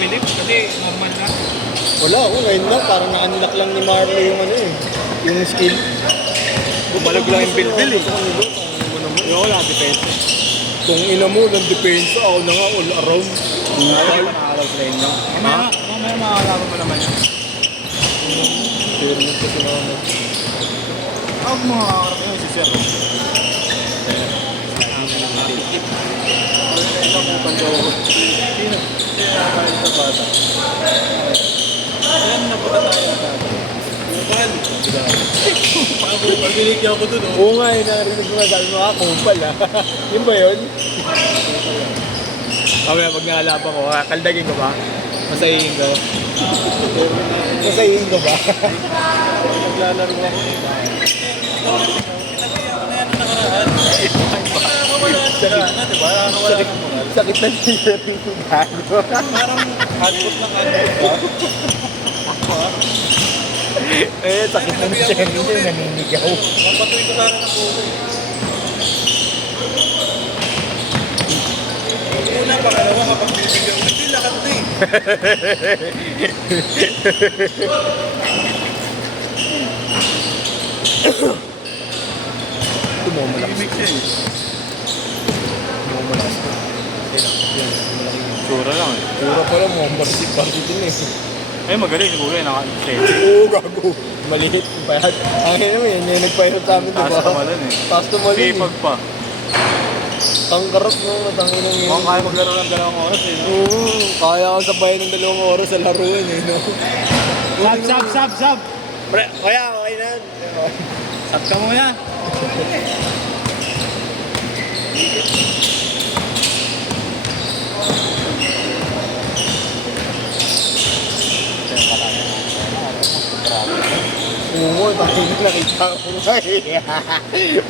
nakabilib kasi normal na. Wala ako, ngayon lang, parang na-unlock lang ni Marlo yung ano eh, yung skill. Bumalag lang yung bilbil eh. Yung wala, depensa. Kung ina mo, ng depensa, ako na nga, all around. Hindi pa nakakalaw sa inyo. Mamaya makakalaro pa naman yan. Pero nung kasi naman. Huwag mo makakarap yun si Sir. Sino? Nakakain sa bata. Ayan, napunta tayo. Kumpal. Pag-binigyan ko dun, Oo nga, narinig mo nga, sabi mo, kumpal ah. Yun ba yun? Mamaya pag nalalaban ko, kaldagin ko ba? Masahihin ko. Masahihin ko ba? Naglalaro ako eh. Sakit na siya rin yung gago. Parang hotpot lang hotpot ba? Eh, sakit na siya rin yung naninigaw. Papatuloy ko sana ng buko eh. Una, pangalawa, kapag bibigyan ko, hindi lakat na eh. Ito mo, malakas. Gimmick siya eh. Mo, malakas. Tsura lang eh. Pura pala mo, barsik din eh. Ay, magaling siguro yun. Naka-set. Oo, gago. Maliit. Bayad. Ang ina mo yan, yung nagpahirap sa amin, Taas diba? tumalan eh. Taas tumalan eh. Sipag pa. Tangkarap mo, matangin ng Mukhang kaya maglaro ng 2 oras eh. Oo, kaya ako sabayan ng 2 oras sa laruin eh, no? Sab! Pre, kaya, okay na. Sab ka muna. Oo, tayo na nakita ko nga eh.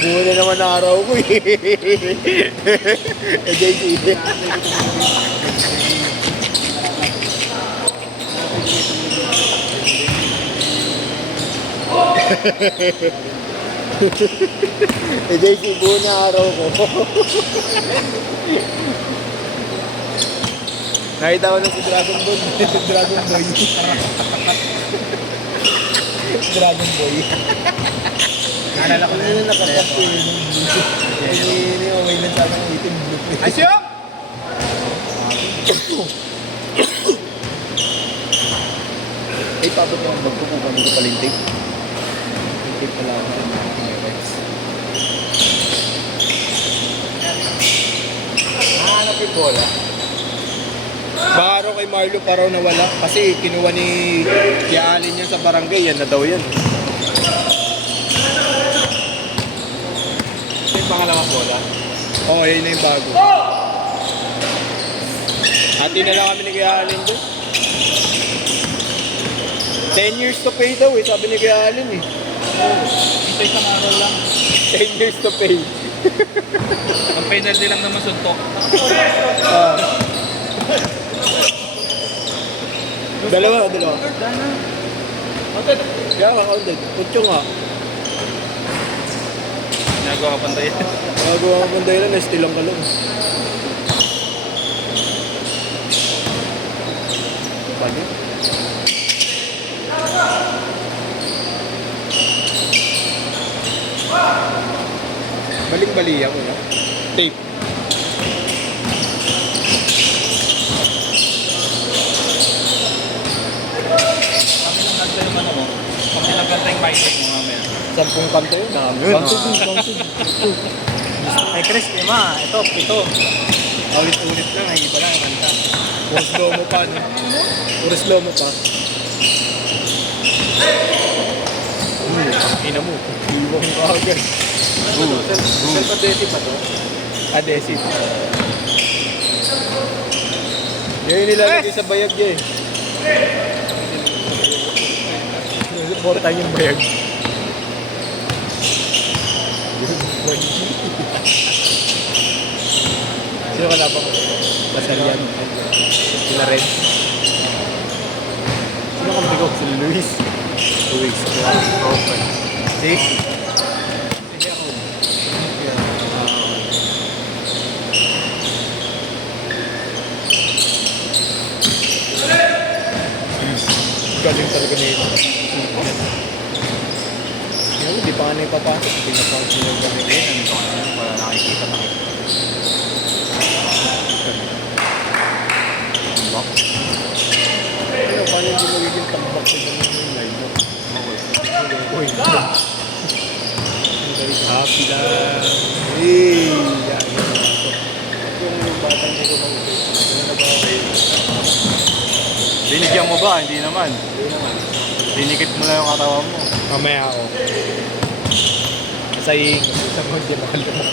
Muna naman na araw ko eh. Eh, JC. Eh, JC, buo na araw ko. Nakita ko na si Dragon Ball. Dragon Boy. Dragon Boy. Naalala ko na Ano na nakatap ko yun? Hindi okay lang sana ng itim blue. Asyo! Ay, tapos yung magkukuha dito pala yung tape. Yung tape pala ako sa mga pinarex. Nahanap yung bola. Baka raw kay Marlo pa raw nawala kasi kinuha ni Alin niya sa barangay. Yan na daw yan. Yung pangalawang bola. Oo, yan na yung bago. Hati na lang kami ni Kuya Alin doon. 10 years to pay daw eh, sabi ni Kuya Alin eh. Ito isang araw lang. 10 years to pay. Ang penalty lang naman suntok. Dalawa. Kaya ka, counted. Kutyo nga. Nagawa ka pantay. Magawa ka banday lang, na-steal lang ka lang. Bagi? Baling-bali ako na. Tape. Kami lang nagta yung ano mo. Kami lang ganta yung mindset mo mamaya. 10 kanto yun. Bangtod. Ay, Chris, lima. Ito, 7. Ulit-ulit lang, ay iba lang ang kanta. Puro slow mo pa, no? Puro slow mo pa. Ina mo. Iwang ka agad. Self-adhesive ba to? Adhesive. Yan yung nilalagay sa bayag niya eh. Supportan yung bayag. Sino ka labang? Basalian. Sila Red. Sino ka bigo? Si Luis. Luis. Si? Sige ako. Galing talaga na ito. Yan, hindi pa nga na ipapasok. Hindi na pa ako sinagamit. Hindi, nandito ka na. Wala nakikita. Lock. Ano, paano hindi magiging tambak sa ganun yung live mo? Uy, happy lang. Hey, yan. Yung batang ko na ulit. Ano na ba kayo? Binigyan mo ba? Hindi naman. Hindi naman. Dinikit mo na yung katawan mo. Mamaya ako. Masaying. Sa mga hindi makalala.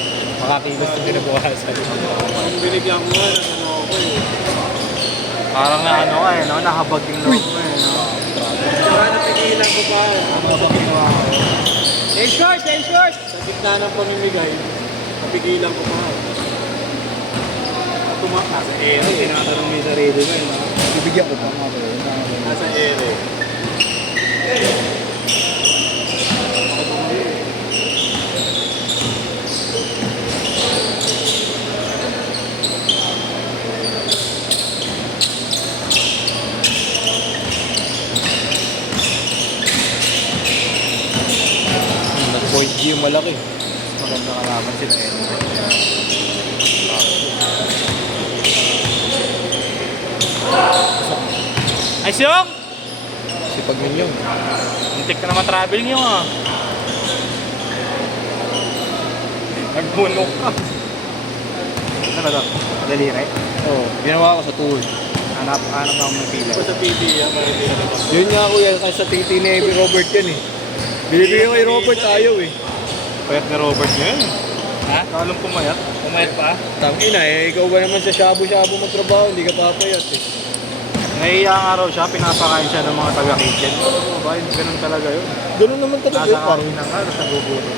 Makakilos na kinabukasan. Kung binigyan mo nga, ano ako eh. Parang na ano ka eh, no? Nakabag yung loob mo eh, no? Diba napigilan ko pa. Ano ba ginawa ko? Hey, short! Hey, short! Sa gitna ng pamimigay, napigilan ko pa. Tumak nasa ere. Tinatanong mo yung sarili mo, no? Bibigyan ko pa nga ko. Nasa ere. Nag-point G yung malaki. Maganda kalaban sila eh. Ay, siyong! Sipag ninyong. Muntik ka naman traveling yung ah. Nagbunok ka. Ano ba ito? Daliri? Oo, ginawa ko sa tool. Hanap na ako ng pila. Sa PT yan, yun nga kuya, kasi sa TT ni Evie Robert yan eh. Binibigyan kay Robert ayaw eh. Payat ni Robert yun. Ha? Kalong pumayat. Pumayat pa? Tangina eh, ikaw ba naman sa shabu-shabu magtrabaho, hindi ka papayat eh. Nahiya nga raw siya, pinapakain siya ng mga taga-kitchen. Oo ba, ganun talaga yun. Ganun naman talaga Nasa eh, parang, kain lang ka, tapos nagugulo.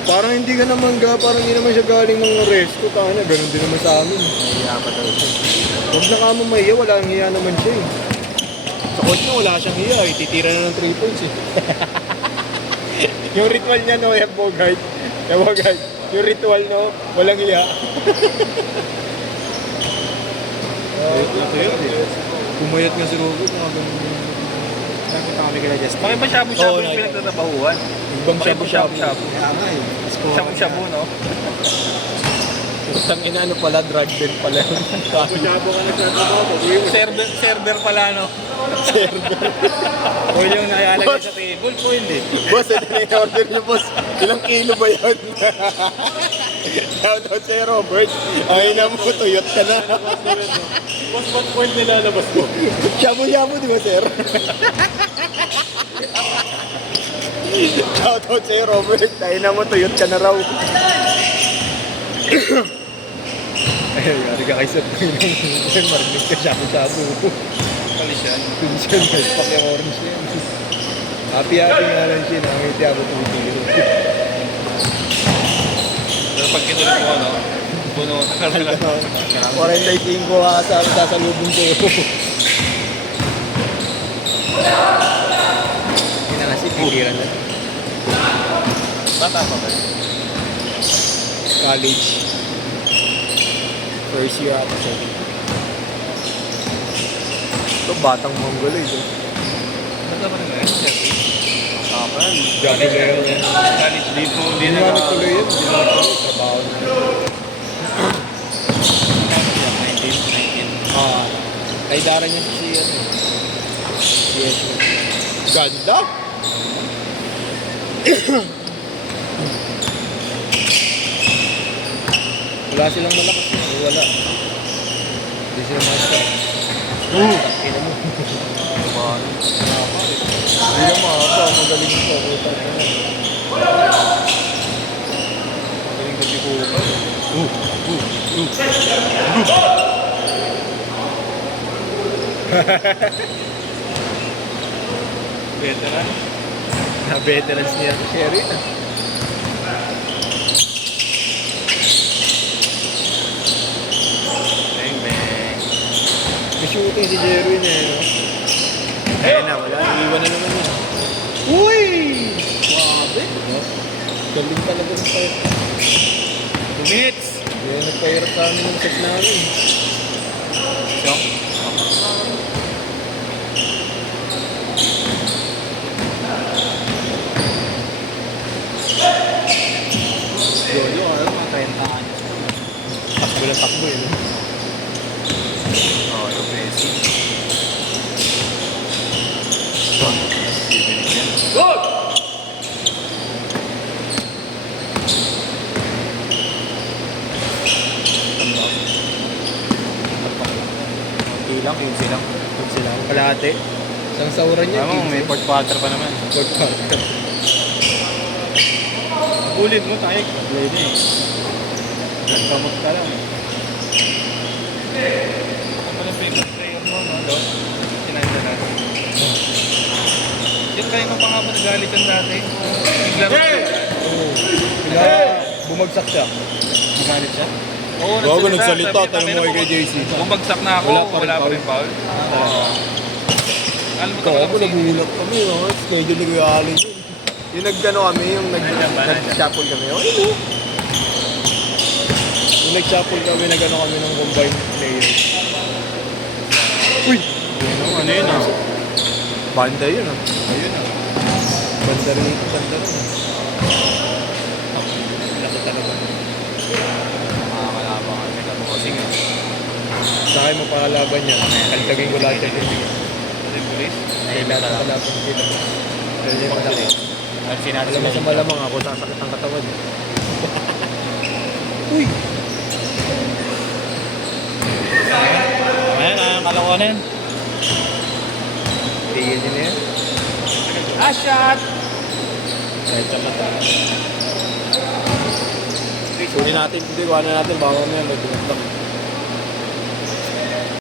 parang hindi ka naman parang hindi naman siya galing ng resto, tanga, ganun din naman sa amin. Nahiya pa daw siya. Huwag na kamo mahiya, wala ang hiya naman siya eh. Sa coach niya, wala siyang hiya eh, titira na ng 3 points eh. Yung ritual niya no, yung Bogart. Yung Bogart, yung ritual no, walang hiya. Pumayat nga si Robert, mga ganun. Nakita kami kila Jess. Bakit ba shabu-shabu Oo, yung na- pinagtatabahuan? Ibang Bakit ba shabu-shabu. shabu-shabu? Shabu-shabu, no? Tang ina ano pala, drug den pala. Shabu-shabu ka nagtatrabaho. Server pala, no? O yung naialagay Boss. sa table po, hindi. Boss, ito na yung order niyo, boss. Ilang kilo ba yun? Shoutout sa'yo, Robert. Ay na mo, tuyot ka na. Boss, what point nilalabas mo? Shabu-shabu, di ba, sir? Shoutout sa'yo, Robert. Ay na mo, tuyot ka na raw. Ay, yari ka kay sir. Marinig ka, shabu-shabu. Palisyan. Pinsan, may paki orange na yan. Happy-happy nga lang siya. Nakangiti ako tumitiro. Pero pag kinulit mo, no? Puno ka lang. 45 ko sasalubong sa'yo. Hindi na kasi, pigiran na. Bata pa ba? College. First year ako siya. Ito, batang Mongol eh. Bata pa rin sir. Apan. Gabriel yan. College dito, hindi Hindi na nga nagtuloy yun. Hindi na nagtuloy. Trabaho na. 19. Ah, kay Dara niya si Sian eh. Yes. Ganda! Wala silang malakas eh. Wala. Hindi sila master. Ina mo. Hindi na mahaba. Magaling ko. Kutar ka na. Magaling ko si Kutar. Veteran. Na-veterans niya si Sherry na. Bang, bang. May shooting si Jerry niya eh, no? Ayun na, wala. Iiwan na naman yun. Uy! Grabe! Galing talaga ng fire. 2 minutes. Yan, nagpahirap sa amin yung set namin. Siyong. 15 lang. Kung sila, kalahati. Isang sauran niya, Tama mo, may 4 quarter pa naman. Fourth quarter. Ulit mo tayo. Pwede eh. Nagpamot ka lang eh. Ang pala favorite player mo, no? Doon. Sinanda na. Yan kayo nung pa nga ba nagalit yan dati? Naglaro ko yan. Oo. Bigla, bumagsak siya. Magalit siya. Oo, Bago nagsalita, Sabi tanong mo namin, kay JC. Bumagsak na ako, Wala pa rin foul. Oo. Alam mo Ito ako, kasi, nagulat kami. Oh. Schedule ni Kuya Allen yun. Yung nag-ano kami, yung Nandiyan ba? nag-shuffle kami. Oh, yun oh. Yung nag-shuffle kami, nag-ano kami ng combined players. Uy! Ano yun ah? Banda yun ah. Ayun ah. Banda rin. Laki talaga. Makakalabang ang nagkakosing eh. Sakay mo pakalaban niya. Kaltagin ko lahat yung tubig. yung police. Kailangan pakalaban kita. Pero yun malaki. At sinabi Alam mo sa malamang ako, sasakit ang katawan. Uy! Ayan, ang kalokonin. Tigil niya na yan. Ah, shot! Kahit na to. Sunin natin, hindi, kuha na natin, bawang na yan, may bumagdak.